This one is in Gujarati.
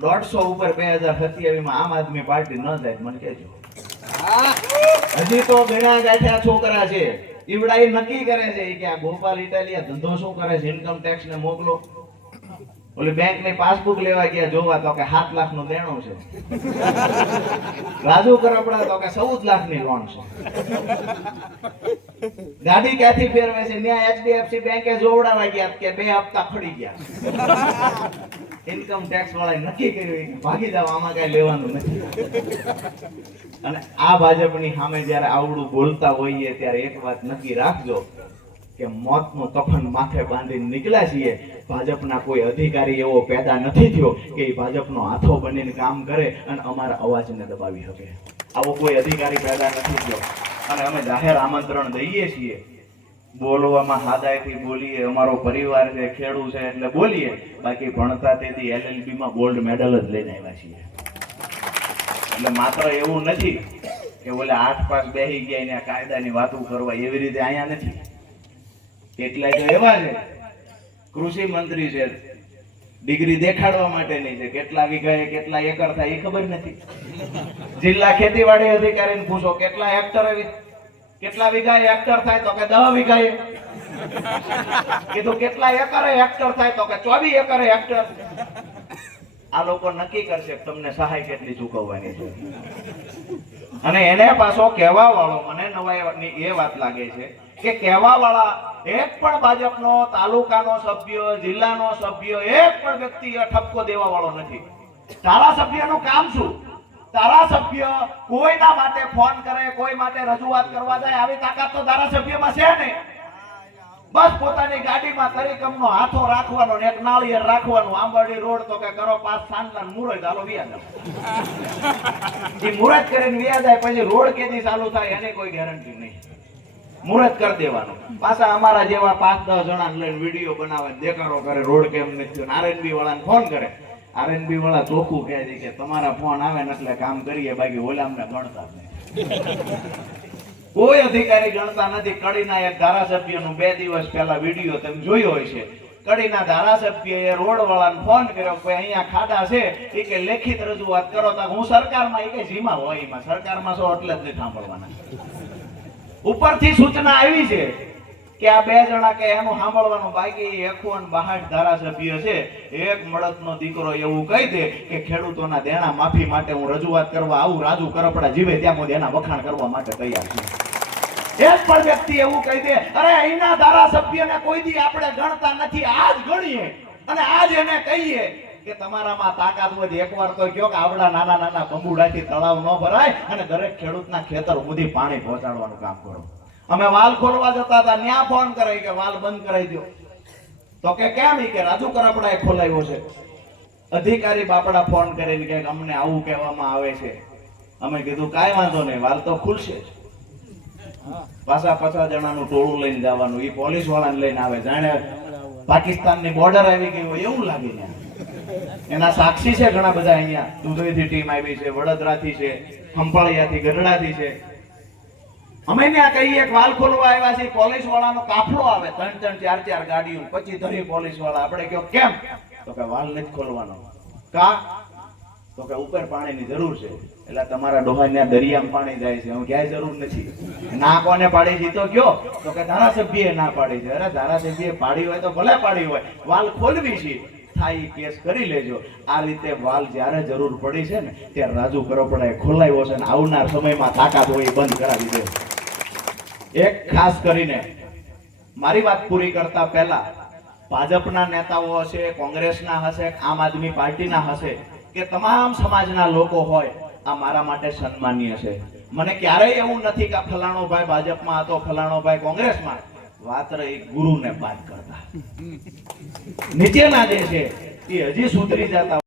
દોઢસો ઉપર બે હજાર સત્યાવીસ આમ આદમી પાર્ટી ન જાય મને કેજો હજી તો ઘણા ગાંઠ્યા છોકરા છે. ઈવડા એ નક્કી કરે છે કે આ ગોપાલ ઇટાલિયા ધંધો શું કરે છે? ઇન્કમ ટેક્સ ને મોકલો. ઓલી બેંકની પાસબુક લેવા ગયા, જોવા તો કે સાત લાખનું દેણું છે. રાજુ કરપડા તો કે ચૌદ લાખની લોન છે. ગાડી ક્યાંથી ફેરવે છે? ત્યાં એચડીએફસી બેંકે જોવડાવા ગયા કે બે હપ્તા ખડી ગયા. ઇન્કમ ટેક્સ વાળાએ નક્કી કર્યું કે ભાગી જાવ, આમાં કઈ લેવાનું નથી. અને આ ભાજપની સામે જ્યારે આવડું બોલતા હોઈએ, ત્યારે એક વાત નક્કી રાખજો. કે મોતનો કફન માથે બાંધીને નીકળ્યા છીએ. ભાજપના કોઈ અધિકારી એવો પેદા નથી થયો કે એ ભાજપનો હાથો બનીને કામ કરે અને અમારા અવાજને દબાવી શકે. આવો કોઈ અધિકારી પેદા નથી થયો. અને અમે જાહેર આમંત્રણ દઈએ છીએ. બોલવામાં હાદાયથી બોલીએ, અમારો પરિવાર છે, ખેડૂત છે, એટલે બોલીએ. બાકી ભણતા તેથી એલએલબીમાં ગોલ્ડ મેડલ જ લઈને આવ્યા છીએ. એટલે માત્ર એવું નથી કે બોલે આઠ પાસ બેહી ગયા ને કાયદાની વાતો કરવા એવી રીતે અહીંયા નથી. કેટલાય તો એવા છે, કૃષિ મંત્રી છે, ડિગ્રી દેખાડવા માટેની છે. કેટલા વીઘાએ કેટલા એકર થાય એ ખબર નથી. જિલ્લા ખેતીવાડી અધિકારીને પૂછો, કેટલા હેક્ટર કેટલા વીઘાએ હેક્ટર થાય તો કે દસ વીઘાએ કીધું, કેટલા એકરે હેક્ટર થાય તો કે ચોવીસ એકરે હેક્ટર આ લોકો નક્કી કરશે તમને સહાય કેટલી ચૂકવવાની છે. અને એને પાછો કહેવા વાળો મને નવા એ વાત લાગે છે કે કહેવા વાળા એક પણ ભાજપનો, તાલુકાનો સભ્ય, જિલ્લાનો સભ્ય, એક પણ વ્યક્તિ ઠપકો દેવા વાળો નથી. ધારાસભ્યનું કામ શું? ધારાસભ્ય કોઈના માટે ફોન કરે, કોઈ માટે રજૂઆત કરવા જાય, આવી તાકાત તો ધારાસભ્યમાં છે ને. બસ પોતાની ગાડીમાં તરીકમનો હાથો રાખવાનો ને એક નાળિયેર રાખવાનું. આંબરડી રોડ તો કે કરો પાસ સાંજના મુરત. હાલો, વ્યાજ એ મુરત કરીને વ્યાજ જાય પછી રોડ કેદી ચાલુ થાય, એની કોઈ ગેરંટી નહીં. મુહૂર્ત કરી દેવાનું. પાછા અમારા જેવા પાંચ દસ જણા લઈને વીડિયો બનાવે, દેખાડો કરે, રોડ કેમ નથી આરએનબી વાળાને ફોન કરે. આરએનબી વાળા ચોખ્ખું કહે છે કે તમારા ફોન આવે ને એટલે કામ કરીએ, બાકી ઓલા અમને ગણતા કોઈ અધિકારી ગણતા નથી. કડીના એક ધારાસભ્યનું બે દિવસ પહેલા વીડિયો તમે જોયો હોય છે. કડીના ધારાસભ્યએ રોડ વાળાને ફોન કર્યો કે અહીંયા ખાડા છે. એ કે લેખિત રજૂઆત કરો. તો હું સરકારમાં એ કે જીમા હોય એમાં. સરકારમાં છો એટલે જ નહીં સાંભળવાના. ઉપરથી સૂચના આવી છે કે આ બે જણા કે એનું સાંભળવાનું બાકી એકસો અને ધારાસભ્ય છે. એક મળદનો દીકરો એવું કહી દે કે ખેડૂતોના દેણા માફી માટે હું રજૂઆત કરવા આવું, રાજુ કરપડા જીવે ત્યાં હું એના વખાણ કરવા માટે તૈયાર છું. એક પણ વ્યક્તિ એવું કહી દે, અરે અહીંના ધારાસભ્યને કોઈ દી આપણે ગણતા નથી, આજ ગણીએ અને આજ એને કહીએ. કે તમારામાં તાકાત હોય એકવાર તો કયો કે આપણા નાના નાના બંબુડાથી તળાવ ન ભરાય અને દરેક ખેડૂતના ખેતર સુધી પાણી પહોંચાડવાનું કામ કરો. અમે વાલ ખોલવા જતા હતા, ન્યા ફોન કરાય કે વાલ બંધ કરાવી દો તો કે કેમ કે રાજુ કરપડાએ ખોલાવ્યો છે? અધિકારી બાપડા ફોન કરીને કે અમને આવું કહેવામાં આવે છે. અમે કીધું, કાંઈ વાંધો નહીં, વાલ તો ખુલશે જ. પાછા પચાસ જણાનું ટોળું લઈને જવાનું એ પોલીસ વાળાને લઈને આવે. જાણે પાકિસ્તાનની બોર્ડર આવી ગઈ હોય એવું લાગે ત્યાં એના સાક્ષી છે ઘણા બધા અહીંયા. દુધઈથી ટીમ આવી છે, વડોદરાથી છે, ખંભાળિયાથી, ગઢડાથી છે. અમે ત્યાં કહીએ વાલ ખોલવા આવ્યા છે પોલીસ વાળાનો કાફલો આવે, ત્રણ ત્રણ, ચાર ચાર ગાડીઓ, પછી ધરી પોલીસવાળા આપણે કયો કેમ? તો કે વાલ નથી ખોલવાનો. કા? તો કે ઉપર પાણીની જરૂર છે. એટલે તમારા ડોહા દરિયામાં પાણી જાય છે. હું ક્યાંય જરૂર નથી. ના કોને પાડી તો કયો? તો કે ધારાસભ્યએ ના પાડી છે. અરે ધારાસભ્યએ પાડી હોય તો ભલે પાડી હોય. વાલ ખોલવી છે. થાય કેસ કરી લેજો. આ રીતે વાલ જ્યારે જરૂર પડી છે ને, ત્યારે રાજુ કરપડાએ ખોલાવ્યો છે ને આવનાર સમયમાં તાકાત હોય બંધ કરાવી દે. એક ખાસ કરીને, મારી વાત પૂરી કરતા પહેલા, ભાજપના નેતાઓ હશે, કોંગ્રેસના હશે, આમ આદમી પાર્ટીના હશે કે તમામ સમાજના લોકો હોય, આ મારા માટે સન્માનીય છે. મને ક્યારેય એવું નથી કે ફલાણો ભાઈ ભાજપમાં હતો ફલાણો ભાઈ કોંગ્રેસમાં. વાત રહી ગુરુને બાદ કરતા. નીચેના જે છે, એ હજી સુધરી જતા